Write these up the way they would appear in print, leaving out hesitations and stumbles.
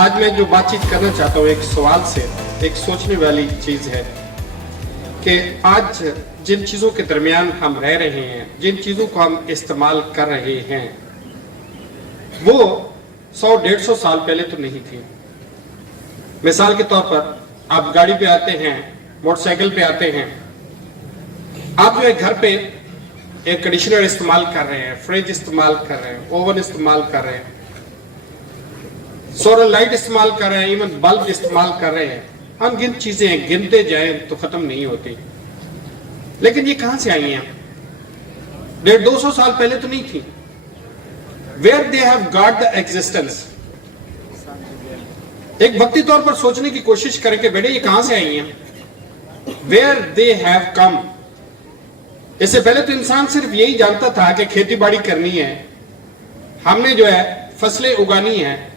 आज मैं जो बातचीत करना चाहता हूँ एक सवाल से, एक सोचने वाली चीज है कि आज जिन चीजों के दरमियान हम रह रहे हैं, जिन चीजों को हम इस्तेमाल कर रहे हैं, वो 100-150 साल पहले तो नहीं थी। मिसाल के तौर पर आप गाड़ी पे आते हैं, मोटरसाइकिल पे आते हैं, आप जो है घर पे एयर कंडीशनर इस्तेमाल कर रहे हैं, फ्रिज इस्तेमाल कर रहे हैं, ओवन इस्तेमाल कर रहे हैं, सोलर लाइट इस्तेमाल कर रहे हैं, इवन बल्ब इस्तेमाल कर रहे हैं। अनगिनत चीजें गिनते जाएं तो खत्म नहीं होती। लेकिन ये कहां से आई हैं? 150-200 साल पहले तो नहीं थी। Where they have got the existence? एक वक्ती तौर पर सोचने की कोशिश करें कि बेटे ये कहां से आई हैं? Where they have come? इससे पहले तो इंसान सिर्फ यही जानता था कि खेती बाड़ी करनी है, हमने जो है फसलें उगानी है,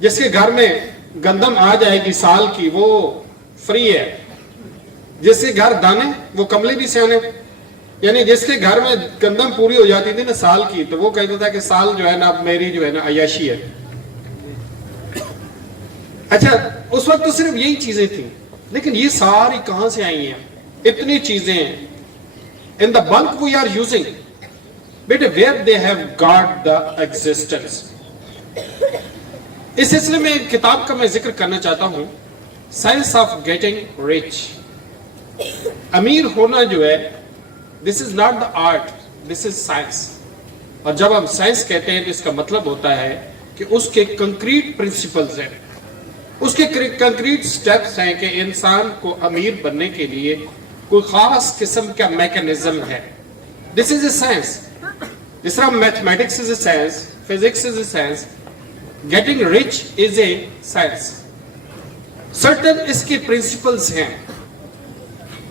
जिसके घर में गंदम आ जाएगी साल की वो फ्री है, जिसके घर दाने वो कमले भी सियाने, यानी जिसके घर में गंदम पूरी हो जाती थी ना साल की, तो वो कहता था कि साल जो है ना अब मेरी जो है ना अय्याशी है। अच्छा, उस वक्त तो सिर्फ यही चीजें थी, लेकिन ये सारी कहां से आई हैं? इतनी चीजें in the bulk we are using, बेटे where they have got the existence। इस सिलसिले में एक किताब का मैं जिक्र करना चाहता हूं, साइंस ऑफ गेटिंग रिच। अमीर होना जो है, this is not the art, this is science. और जब हम साइंस कहते हैं तो इसका मतलब होता है कि उसके कंक्रीट प्रिंसिपल्स हैं, उसके कंक्रीट स्टेप्स हैं कि इंसान को अमीर बनने के लिए कोई खास किस्म का मैकेनिज्म है। This is a science. जिस तरह mathematics is a science, physics is a science, getting rich is a science. Certain इसके प्रिंसिपल्स हैं।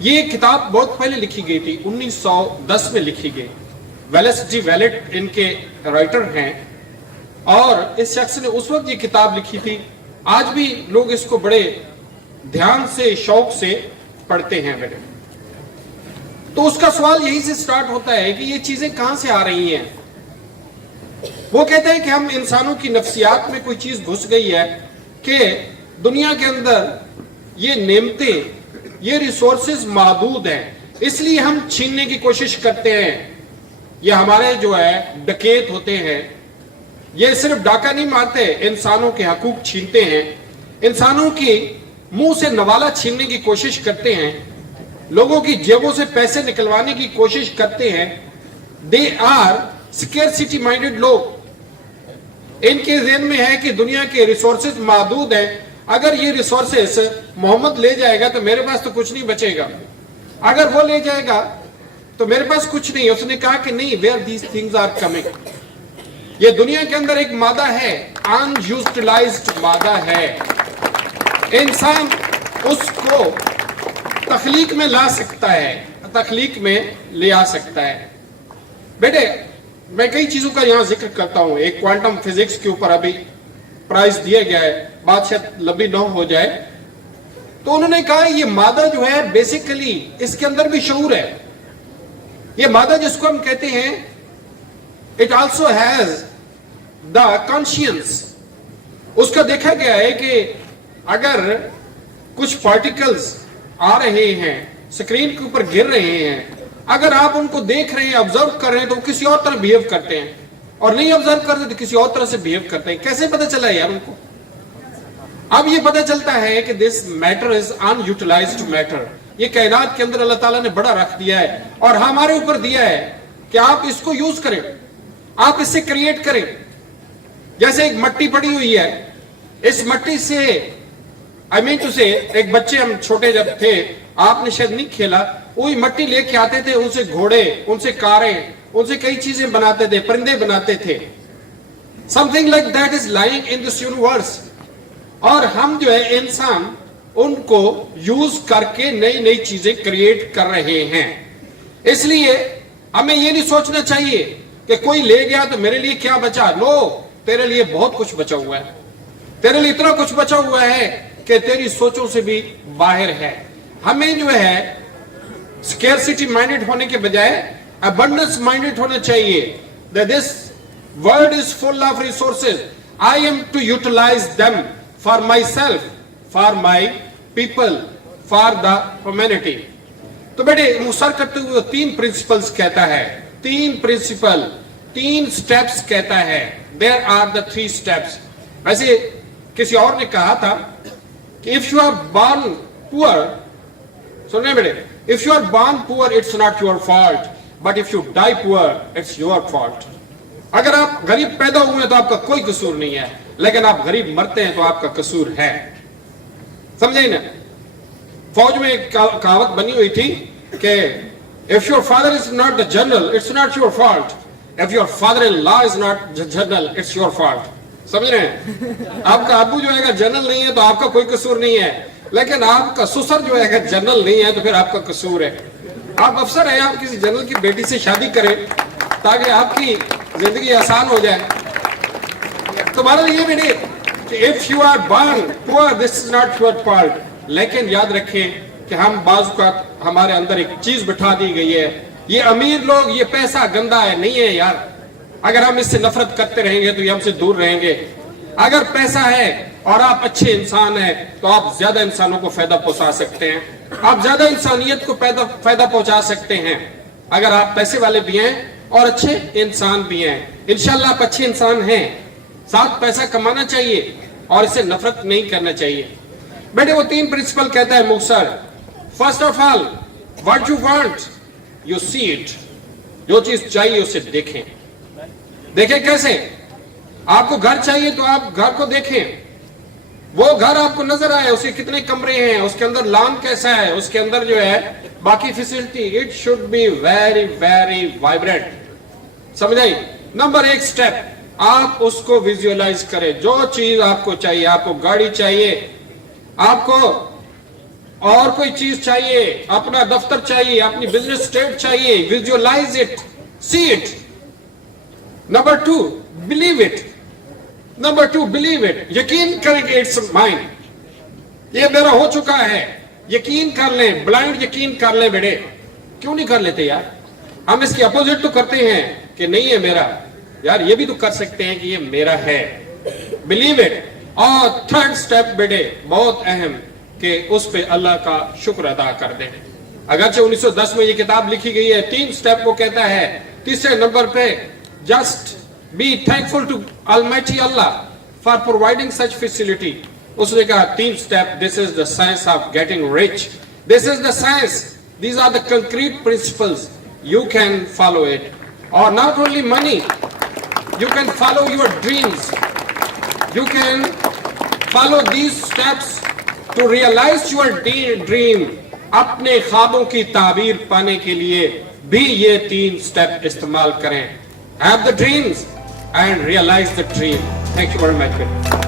ये किताब बहुत पहले लिखी गई थी, 1910 में लिखी गई। वेलेस डी वेलेट इनके राइटर हैं, और इस शख्स ने उस वक्त ये किताब लिखी थी। आज भी लोग इसको बड़े ध्यान से, शौक से पढ़ते हैं बेटे। तो उसका सवाल यहीं से स्टार्ट होता है कि ये चीजें कहां से आ रही हैं। वो कहते हैं कि हम इंसानों की नफ्सियात में कोई चीज घुस गई है कि दुनिया के अंदर ये नेमतें, ये रिसोर्सेज महदूद हैं, इसलिए हम छीनने की कोशिश करते हैं। ये हमारे जो है डकैत होते हैं, ये सिर्फ डाका नहीं मारते, इंसानों के हकूक छीनते हैं, इंसानों की मुंह से नवाला छीनने की कोशिश करते हैं, लोगों की जेबों से पैसे निकलवाने की कोशिश करते हैं। दे आर स्केर्सिटी माइंडेड लोग। इनके ज़हन में है कि दुनिया के रिसोर्सेज महदूद हैं, अगर ये रिसोर्सेस मोहम्मद ले जाएगा तो मेरे पास तो कुछ नहीं बचेगा, अगर वो ले जाएगा तो मेरे पास कुछ नहीं। उसने कहा कि नहीं, where these things are coming. ये दुनिया के अंदर एक मादा है, अनयूटिलाइज्ड मादा है। इंसान उसको तख्लीक में ला सकता है, तख्लीक में ले आ सकता है। बेटे मैं कई चीजों का यहां जिक्र करता हूं। एक क्वांटम फिजिक्स के ऊपर अभी प्राइज दिया गया है, बात शायद लंबी न हो जाए, तो उन्होंने कहा ये मादा जो है बेसिकली इसके अंदर भी शऊर है। ये मादा जिसको हम कहते हैं, it also has the conscience. उसका देखा गया है कि अगर कुछ पार्टिकल्स आ रहे हैं, स्क्रीन के ऊपर गिर रहे हैं, अगर आप उनको देख रहे हैं, ऑब्जर्व कर रहे हैं, तो किसी और तरह बिहेव करते हैं, और नहीं ऑब्जर्व करते तो किसी और तरह से बिहेव करते हैं। कैसे पता चला यार उनको? अब ये पता चलता है कि this matter is unutilised matter. ये कायनात के अंदर अल्लाह ताला ने बड़ा रख दिया है और हमारे ऊपर दिया है कि आप इसको यूज करें, आप इससे क्रिएट करें। जैसे एक मट्टी पड़ी हुई है, इस मट्टी से आई मीन टू से, एक बच्चे हम छोटे जब थे, आपने शायद नहीं खेला, वही मट्टी लेके आते थे, उनसे घोड़े, उनसे कारें, उनसे कई चीजें बनाते थे, परिंदे बनाते थे। Something like that is lying in this universe. और हम जो है इंसान उनको यूज करके नई नई चीजें क्रिएट कर रहे हैं। इसलिए हमें ये नहीं सोचना चाहिए कि कोई ले गया तो मेरे लिए क्या बचा। लो, तेरे लिए बहुत कुछ बचा हुआ है, तेरे लिए इतना कुछ बचा हुआ है कि तेरी सोचों से भी बाहर है। हमें जो है स्केर्सिटी माइंडेड होने के बजाय abundance minded होना चाहिए। that this world is full of resources, I am to utilize them। for myself, for my people, for the humanity. तो बेटे मुसर करते हुए 3 प्रिंसिपल्स कहता है, 3 प्रिंसिपल, 3 स्टेप्स कहता है. There are the 3 steps. वैसे किसी और ने कहा था कि if you are born poor, सुनने बेटे, if you are born poor it's not your fault, but if you die poor it's your fault. अगर आप गरीब पैदा हुए हैं तो आपका कोई कसूर नहीं है, लेकिन आप गरीब मरते हैं तो आपका कसूर है. समझे ना? फौज में एक कहावत बनी हुई थी कि if your father is not the general it's not your fault, if your father-in-law is not the general it's your fault. समझ रहे हैं? आपका अबू जो है जनरल नहीं है तो आपका कोई कसूर नहीं है, लेकिन आपका ससुर जो है जनरल नहीं है तो फिर आपका कसूर है. आप अफसर हैं, आप किसी जनरल की बेटी से शादी करें ताकि आपकी जिंदगी आसान हो जाए. तुम्हारा ये भी नहीं कि if you are born poor this is not your fault. लेकिन याद रखें कि हम बाजू का हमारे अंदर एक चीज बिठा दी गई है, ये अमीर लोग, ये पैसा गंदा है. नहीं है यार, अगर हम इससे नफरत करते रहेंगे तो ये हमसे दूर रहेंगे. अगर पैसा है और आप अच्छे इंसान हैं तो आप ज्यादा इंसानों को फायदा पहुंचा सकते हैं, आप ज्यादा इंसानियत को फायदा पहुंचा सकते हैं. अगर आप पैसे वाले भी हैं और अच्छे इंसान भी हैं, इंशाल्लाह आप अच्छे इंसान हैं. साथ पैसा कमाना चाहिए और इसे नफरत नहीं करना चाहिए. बेटे वो 3 प्रिंसिपल कहता है Muktsar. First of all, what you want you see it. जो चीज चाहिए उसे देखें. देखें कैसे? आपको घर चाहिए तो आप घर को देखें. वो घर आपको नजर आए, उसके कितने कमरे हैं, उसके अंदर लॉन कैसा है, उसके अंदर जो है बाकी facility, it should be very very vibrant. समझ आई? नंबर 1 स्टेप, आप उसको विजुअलाइज करें. जो चीज आपको चाहिए, आपको गाड़ी चाहिए, आपको और कोई चीज चाहिए, अपना दफ्तर चाहिए, अपनी बिजनेस स्टेट चाहिए, visualise it, see it. Number 2, believe it. Number 2, believe it. यकीन करें कि इट्स माइन, ये मेरा हो चुका है. यकीन कर लें, ब्लाइंड यकीन कर लें. बेटे क्यों नहीं कर लेते यार? हम इसके अपोजिट तो करते हैं कि नहीं है मेरा. यार ये भी तो कर सकते हैं कि ये मेरा है. Believe it. और 3rd स्टेप बेटे बहुत अहम, कि उस पे अल्लाह का शुक्र अदा कर दें. अगरचे 1910 में ये किताब लिखी गई है, 3 स्टेप वो कहता है. 3रे नंबर पे, just be thankful to almighty Allah for providing such facility. उसने कहा 3 step, this is the science of getting rich. This is the science, these are the concrete principles, you can follow it. और not only money, you can follow your dreams, you can follow these steps to realize your dream. अपने ख्वाबों की ताबीर पाने के लिए भी ये 3 step इस्तेमाल करें. Have the dreams and realize the dream. Thank you very much.